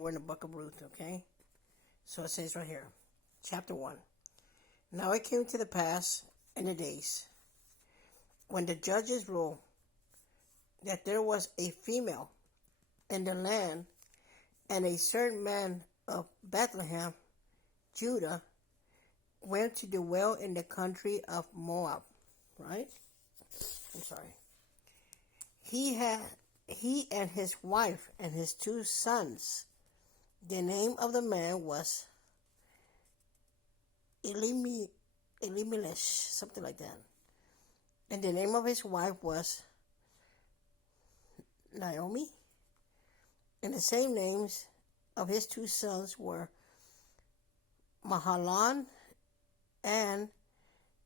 we're in the book of Ruth, okay? So it says right here, chapter 1. Now it came to the pass in the days when the judges ruled that there was a female in the land, and a certain man of Bethlehem, Judah, went to dwell in the country of Moab, right? I'm sorry. He and his wife and his 2 sons. The name of the man was Elimelech, something like that. And the name of his wife was Naomi. And the same names of his 2 sons were Mahalan and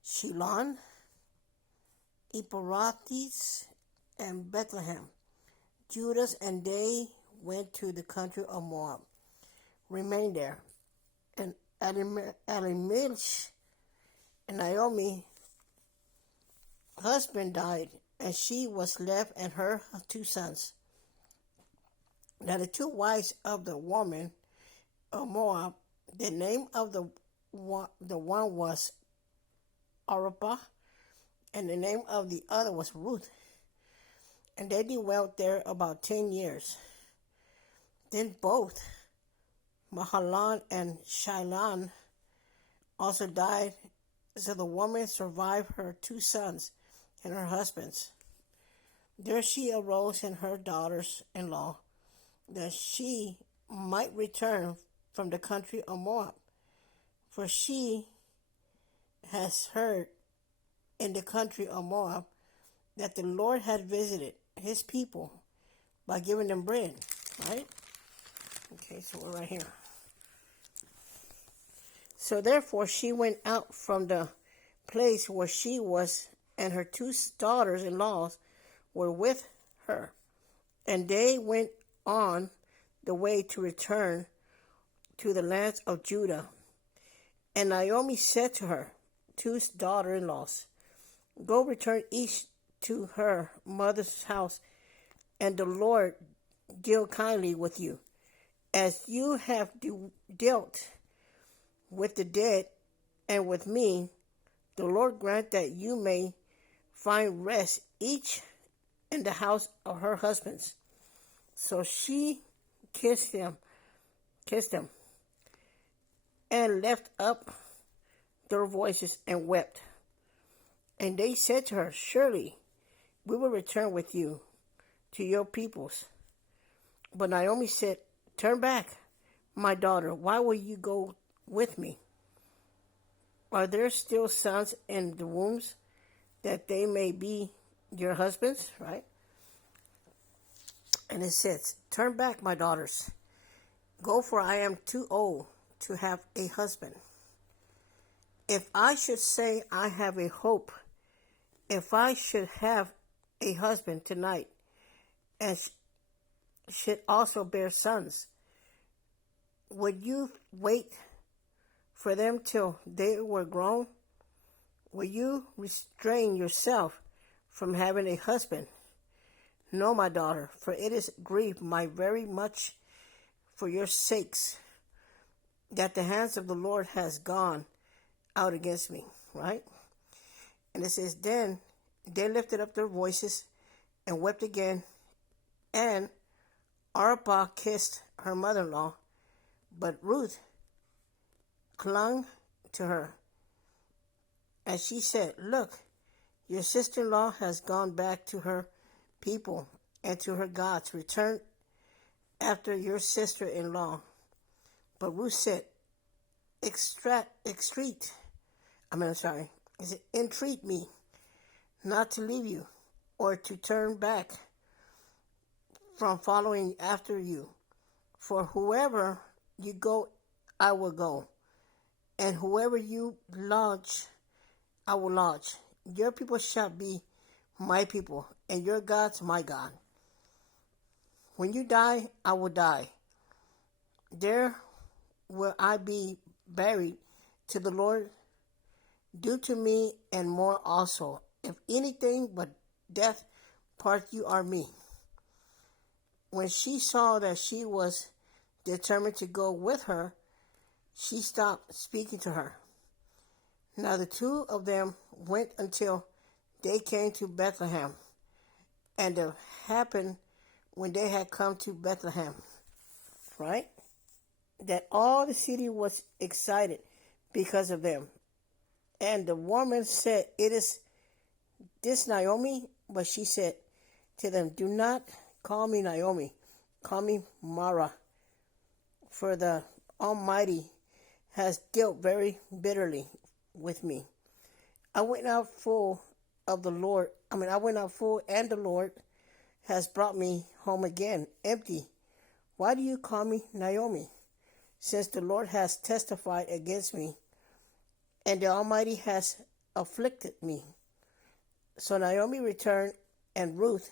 Shilon, Ephrathis, and Bethlehem, Judas, and they went to the country of Moab, remained there. And Elimelech and Naomi husband died, and she was left and her 2 sons. Now the 2 wives of the woman of Moab, the name of the one was Orpah, and the name of the other was Ruth. And they dwelt there about 10 years. Then both Mahalan and Shilon also died, so the woman survived her 2 sons and her husbands. There she arose and her daughters-in-law, that she might return from the country of Moab, for she has heard in the country of Moab that the Lord had visited his people by giving them bread, right? Okay, so we're right here. So therefore she went out from the place where she was, and her 2 daughters-in-laws were with her, and they went on the way to return to the lands of Judah. And Naomi said to her 2 daughters-in-laws, go return each to her mother's house, and the Lord deal kindly with you, as you have dealt with the dead and with me. The Lord grant that you may find rest each in the house of her husbands. So she kissed them, and left up their voices and wept. And they said to her, surely we will return with you to your peoples. But Naomi said, turn back, my daughter. Why will you go with me? Are there still sons in the wombs, that they may be your husbands? Right? And it says, turn back, my daughters. Go, for I am too old to have a husband. If I should say I have a hope, if I should have a husband tonight, and should also bear sons, would you wait for them till they were grown? Will you restrain yourself from having a husband? No, my daughter, for it is grieved my very much for your sakes, that the hands of the Lord has gone out against me. Right? And it says, then they lifted up their voices and wept again, and Orpah kissed her mother-in-law, but Ruth clung to her. And she said, look, your sister-in-law has gone back to her people and to her gods. Return after your sister-in-law. But Ruth said, entreat me not to leave you, or to turn back from following after you. For whoever you go, I will go, and whoever you lodge, I will lodge. Your people shall be my people, and your gods my God. When you die, I will die. There will I be buried to the Lord. Do to me and more also, if anything but death part you or me. When she saw that she was determined to go with her, she stopped speaking to her. Now the two of them went until they came to Bethlehem. And it happened when they had come to Bethlehem, right? That all the city was excited because of them. And the woman said, "It is this Naomi?" But she said to them, "Do not call me Naomi. Call me Mara. For the Almighty has dealt very bitterly with me. I went out full of the Lord. I went out full, and the Lord has brought me home again empty. Why do you call me Naomi? Since the Lord has testified against me, and the Almighty has afflicted me." So Naomi returned, and Ruth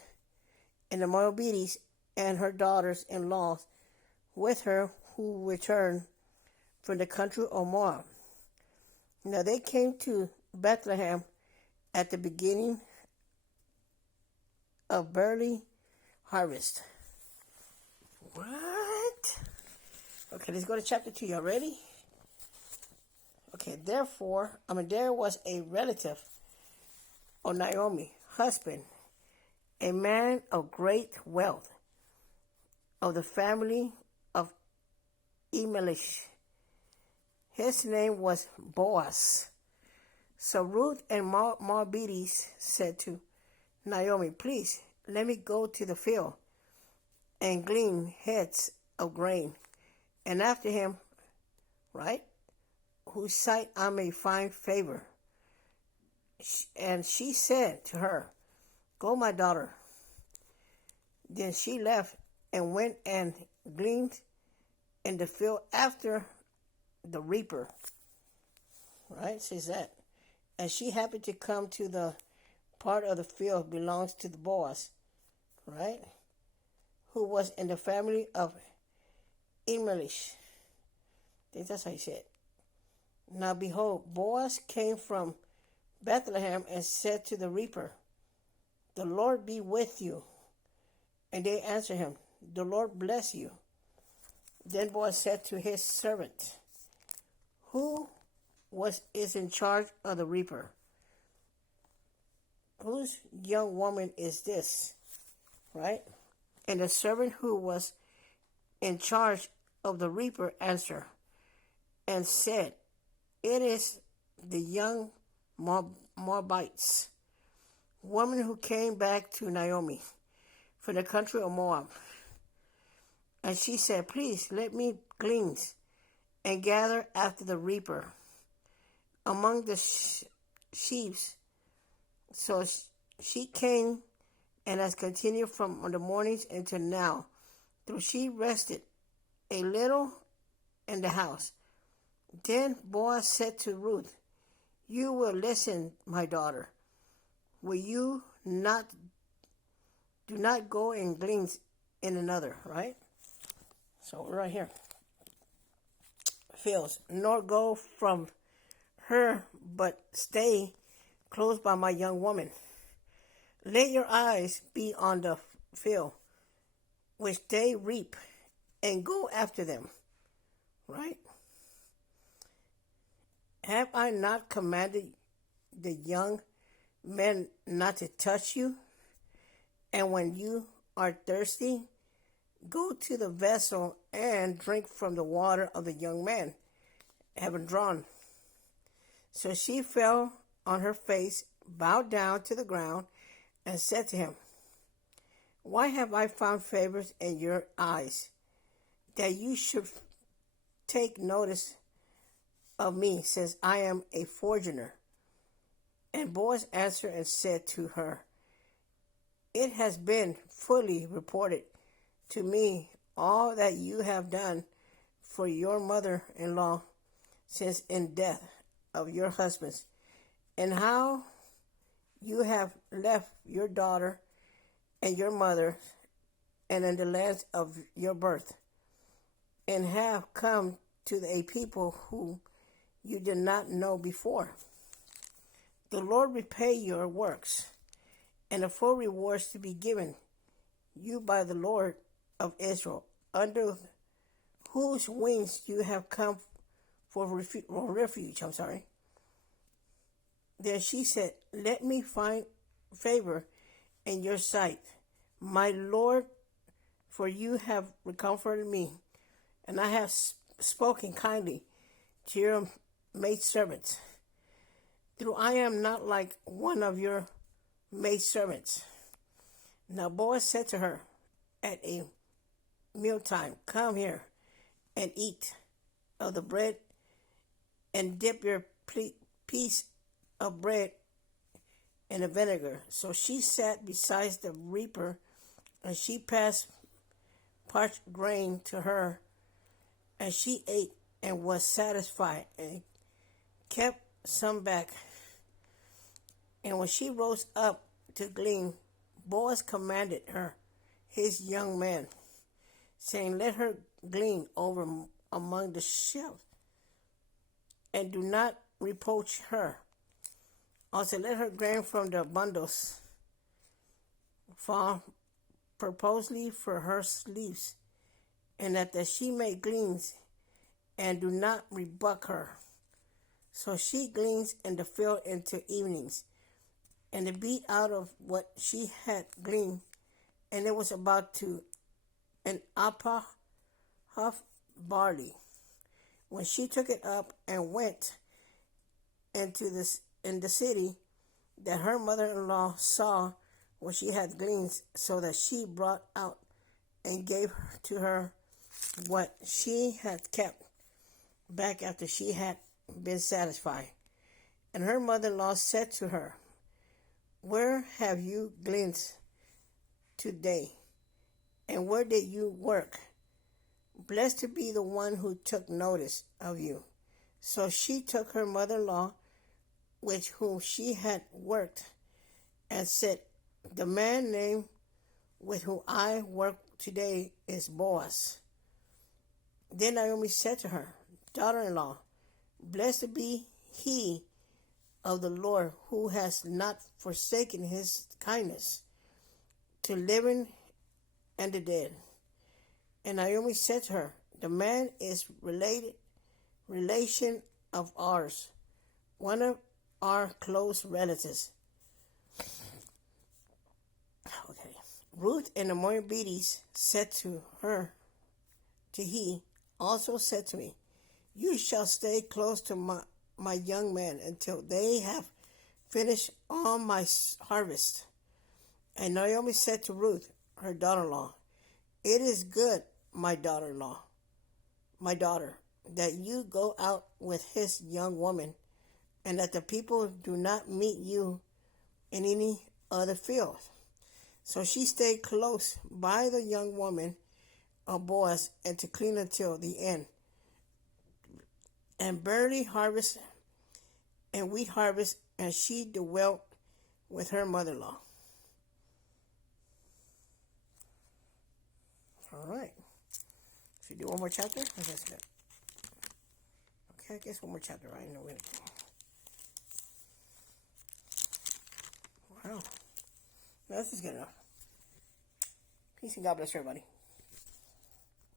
and the Moabites and her daughters-in-law with her, who returned from the country of Moab. Now they came to Bethlehem at the beginning of barley harvest. What? Okay, let's go to chapter 2. Y'all ready? Okay, there was a relative of Naomi, husband, a man of great wealth, of the family of Elimelech. His name was Boaz. So Ruth and Moabites said to Naomi, "Please, let me go to the field and glean heads of grain, and after him, right, whose sight I may find favor." And she said to her, "Go, my daughter." Then she left and went and gleaned in the field after the reaper. Right, says that. And she happened to come to the part of the field belongs to the Boaz, right, who was in the family of Elimelech. I think that's how you say it. Now behold, Boaz came from Bethlehem and said to the reaper, "The Lord be with you." And they answered him, "The Lord bless you." Then Boaz said to his servant, "Who is in charge of the reaper? Whose young woman is this?" Right? And the servant who was in charge of the reaper answered and said, "It is the young Moabites woman who came back to Naomi from the country of Moab." And she said, "Please let me glean and gather after the reaper among the sheaves." So she came and has continued from the mornings until now, till she rested a little in the house. Then Boaz said to Ruth, "You will listen, my daughter. Will you not do not go and glean in another," right? So we're right here. Fields, nor go from her, but stay close by my young woman. Let your eyes be on the field which they reap, and go after them. Right? Have I not commanded the young men not to touch you? And when you are thirsty, go to the vessel and drink from the water of the young man, having drawn. So she fell on her face, bowed down to the ground, and said to him, "Why have I found favor in your eyes, that you should take notice of me, since I am a foreigner?" And Boaz answered and said to her, "It has been fully reported to me all that you have done for your mother-in-law since in death of your husbands, and how you have left your daughter and your mother and in the lands of your birth, and have come to a people whom you did not know before. The Lord repay your works, and the full rewards to be given you by the Lord of Israel, under whose wings you have come for refuge. Then she said, let me find favor in your sight, my Lord, for you have comforted me, and I have spoken kindly to your maidservants. Though I am not like one of your maidservants. Now Boaz said to her at a mealtime, come here and eat of the bread, and dip your piece of bread in the vinegar. So she sat beside the reaper, and she passed parched grain to her, and she ate and was satisfied, and kept some back. And when she rose up to glean, Boaz commanded her, his young man, saying, let her glean over among the sheaves, and do not reproach her. Also let her grain from the bundles fall purposely for her sleeves, and that she may glean, and do not rebuke her. So she gleans in the field into evenings, and it beat out of what she had gleaned, and it was about to an ephah of barley. When she took it up and went into in the city, that her mother-in-law saw what she had gleaned, so that she brought out and gave to her what she had kept back after she had been satisfied. And her mother-in-law said to her, where have you gleaned today? And where did you work? Blessed to be the one who took notice of you. So she took her mother-in-law, with whom she had worked, and said, the man named with whom I work today is Boaz. Then Naomi said to her daughter-in-law, blessed be he of the Lord, who has not forsaken his kindness to living and the dead. And Naomi said to her, the man is relation of ours, one of our close relatives. Okay. Ruth and the Moabites said to her, he also said to me, you shall stay close to my young man until they have finished all my harvest. And Naomi said to Ruth, her daughter-in-law, it is good, my daughter-in-law, my daughter, that you go out with his young woman, and that the people do not meet you in any other field. So she stayed close by the young woman of Boaz, and to clean until the end. And barley harvest and wheat harvest, and she dwelt with her mother-in-law. All right. Should we do one more chapter? Okay, I guess one more chapter, right? No, wait. Wow. No, this is good enough. Peace and God bless everybody.